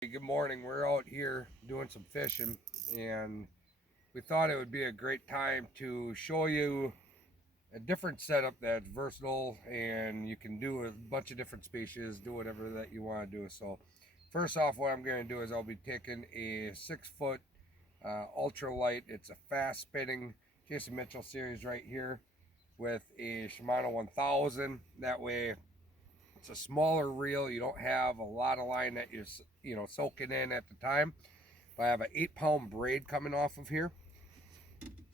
Good morning. We're out here doing some fishing, and we thought it would be a great time to show you a different setup that's versatile and you can do a bunch of different species, do whatever that you want to do. So, first off, what I'm going to do is I'll be taking a 6 foot ultralight. It's a fast spinning Jason Mitchell series right here with a Shimano 1000. That way, it's a smaller reel. You don't have a lot of line that you're soaking in at the time. But I have an 8 pound braid coming off of here.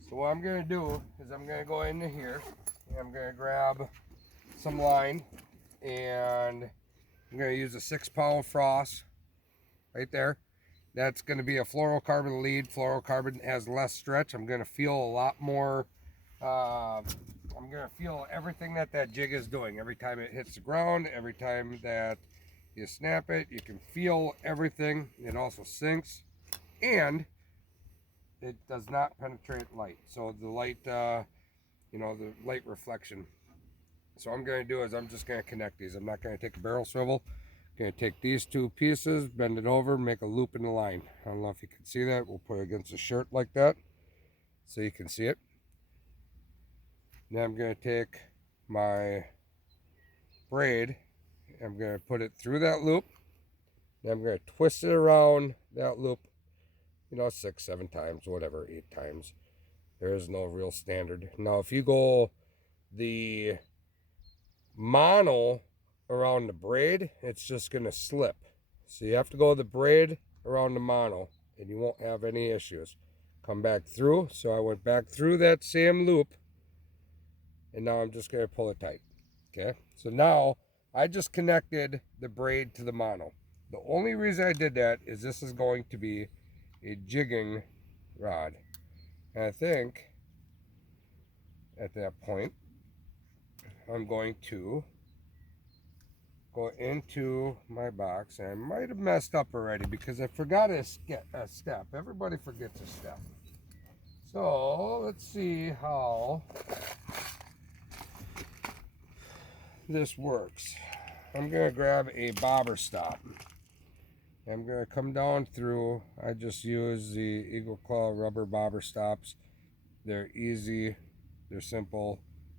So what I'm going to do is I'm going to go into here and I'm going to grab some line, and I'm going to use a 6 pound frost right there. That's going to be a fluorocarbon lead. Fluorocarbon has less stretch. I'm going to feel a lot more I'm going to feel everything that jig is doing. Every time it hits the ground, every time that you snap it, you can feel everything. It also sinks, and it does not penetrate light. So the light, the light reflection. So what I'm going to do is I'm just going to connect these. I'm not going to take a barrel swivel. I'm going to take these two pieces, bend it over, make a loop in the line. I don't know if you can see that. We'll put it against the shirt like that so you can see it. Now I'm going to take my braid, I'm going to put it through that loop. Then I'm going to twist it around that loop, 6, 7 times, whatever, 8 times. There is no real standard. Now, if you go the mono around the braid, it's just going to slip. So you have to go the braid around the mono, and you won't have any issues. Come back through. So I went back through that same loop, and now I'm just going to pull it tight. Okay, so now I just connected the braid to the mono. The only reason I did that is this is going to be a jigging rod. And I think at that point, I'm going to go into my box. And I might have messed up already because I forgot a step. Everybody forgets a step. So let's see how this works. I'm going to grab a bobber stop. I'm going to come down through. I just use the Eagle Claw rubber bobber stops. They're easy, they're simple.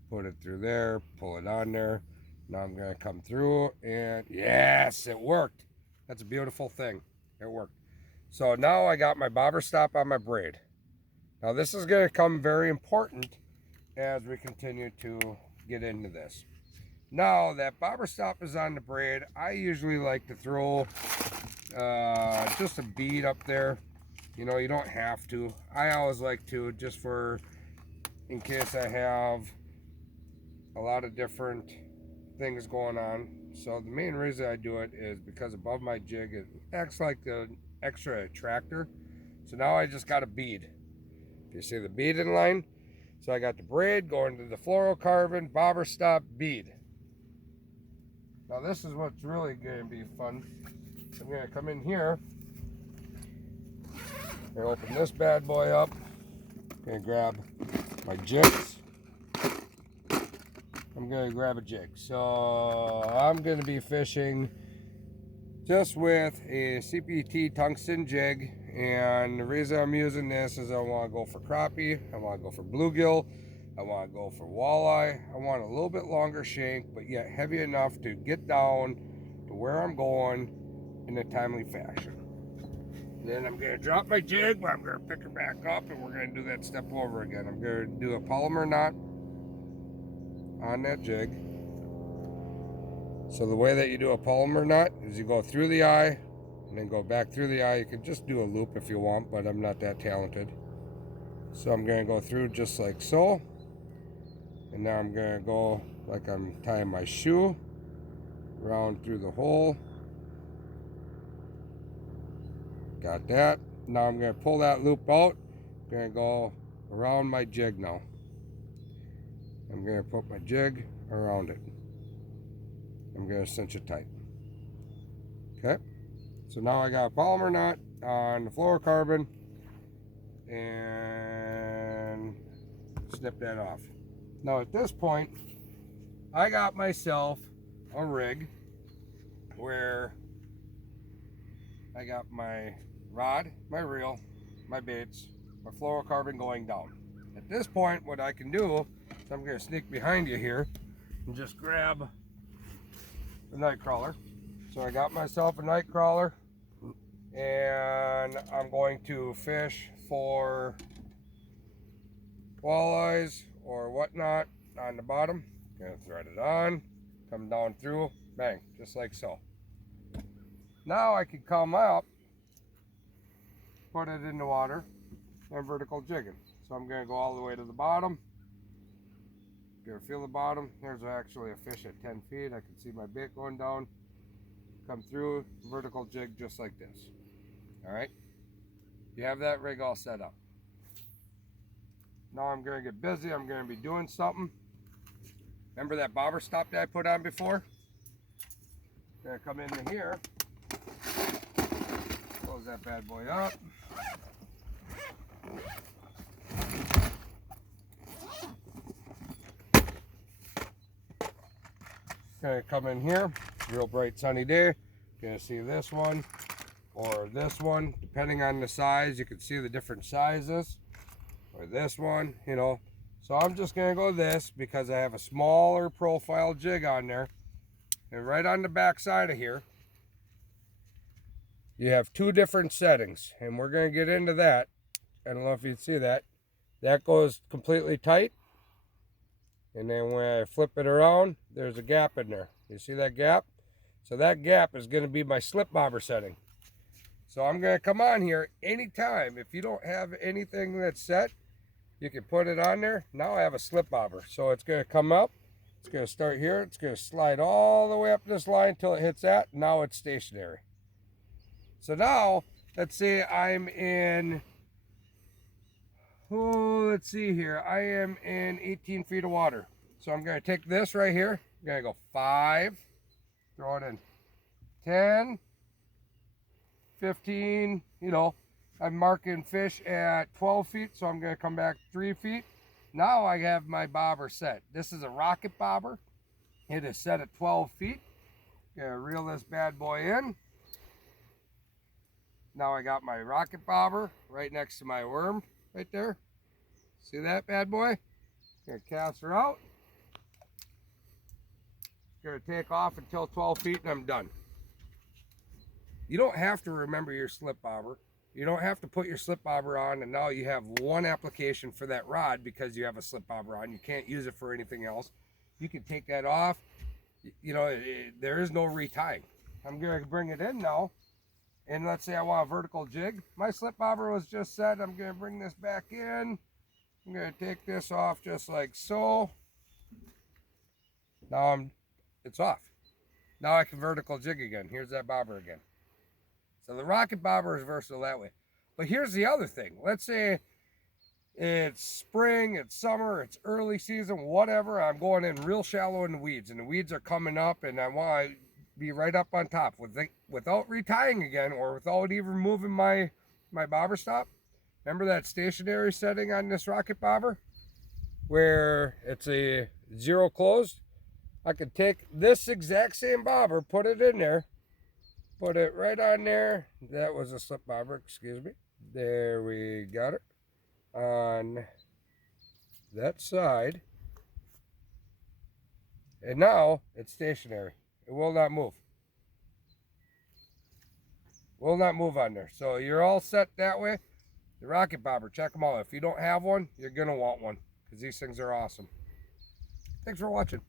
Put it through there, pull it on there. Now I'm going to come through, and yes, it worked. That's a beautiful thing. It worked. So now I got my bobber stop on my braid. Now this is going to come very important as we continue to get into this. Now that bobber stop is on the braid, I usually like to throw just a bead up there. You don't have to. I always like to, just for in case I have a lot of different things going on. So the main reason I do it is because above my jig it acts like an extra attractor. So now I just got a bead. You see the bead in line? So I got the braid going to the fluorocarbon, bobber stop, bead. Now this is what's really going to be fun. I'm going to come in here and open this bad boy up. I'm going to grab my jigs. I'm going to grab a jig. So I'm going to be fishing just with a CPT tungsten jig. And the reason I'm using this is I want to go for crappie. I want to go for bluegill. I want to go for walleye. I want a little bit longer shank, but yet heavy enough to get down to where I'm going in a timely fashion. And then I'm going to drop my jig, but I'm going to pick her back up, and we're going to do that step over again. I'm going to do a polymer knot on that jig. So the way that you do a polymer knot is you go through the eye and then go back through the eye. You can just do a loop if you want, but I'm not that talented. So I'm going to go through just like so. And now I'm going to go like I'm tying my shoe, round through the hole. Got that. Now I'm going to pull that loop out. I'm going to go around my jig now. I'm going to put my jig around it. I'm going to cinch it tight. Okay. So now I got a polymer knot on the fluorocarbon and snip that off. Now at this point, I got myself a rig where I got my rod, my reel, my baits, my fluorocarbon going down. At this point, what I can do is I'm going to sneak behind you here and just grab the night crawler. So I got myself a night crawler, and I'm going to fish for walleyes or whatnot on the bottom. Gonna thread it on, come down through, bang, just like so. Now I can come up, put it in the water, and vertical jigging. So I'm gonna go all the way to the bottom. Gonna feel the bottom. There's actually a fish at 10 feet. I can see my bait going down. Come through, vertical jig just like this. All right, you have that rig all set up. Now I'm gonna get busy. I'm gonna be doing something. Remember that bobber stop that I put on before? Gonna come into here, close that bad boy up. Gonna come in here, real bright sunny day. Gonna see this one or this one, depending on the size. You can see the different sizes, or this one, you know. So I'm just gonna go this because I have a smaller profile jig on there. And right on the back side of here, you have two different settings, and we're gonna get into that. I don't know if you can see that. That goes completely tight. And then when I flip it around, there's a gap in there. You see that gap? So that gap is gonna be my slip bobber setting. So I'm gonna come on here anytime. If you don't have anything that's set, you can put it on there. Now I have a slip bobber. So it's gonna come up, it's gonna start here, it's gonna slide all the way up this line until it hits that. Now it's stationary. So now, let's say I'm in, let's see here. I am in 18 feet of water. So I'm gonna take this right here. I'm gonna go 5, throw it in 10, 15, you know, I'm marking fish at 12 feet, so I'm going to come back 3 feet. Now I have my bobber set. This is a rocket bobber. It is set at 12 feet. Going to reel this bad boy in. Now I got my rocket bobber right next to my worm right there. See that bad boy? Going to cast her out. Going to take off until 12 feet and I'm done. You don't have to remember your slip bobber. You don't have to put your slip bobber on and now you have one application for that rod because you have a slip bobber on. You can't use it for anything else. You can take that off. You know, there is no retying. I'm going to bring it in now. And let's say I want a vertical jig. My slip bobber was just set. I'm going to bring this back in. I'm going to take this off just like so. Now it's off. Now I can vertical jig again. Here's that bobber again. So the rocket bobber is versatile that way. But here's the other thing. Let's say it's spring, it's summer, it's early season, whatever. I'm going in real shallow in the weeds, and the weeds are coming up, and I want to be right up on top without retying again, or without even moving my bobber stop. Remember that stationary setting on this rocket bobber where it's a zero closed? I could take this exact same bobber, put it in there, put it right on there. That was a slip bobber, excuse me. There we got it. On that side. And now it's stationary. It will not move. Will not move on there. So you're all set that way. The rocket bobber, check them out. If you don't have one, you're going to want one because these things are awesome. Thanks for watching.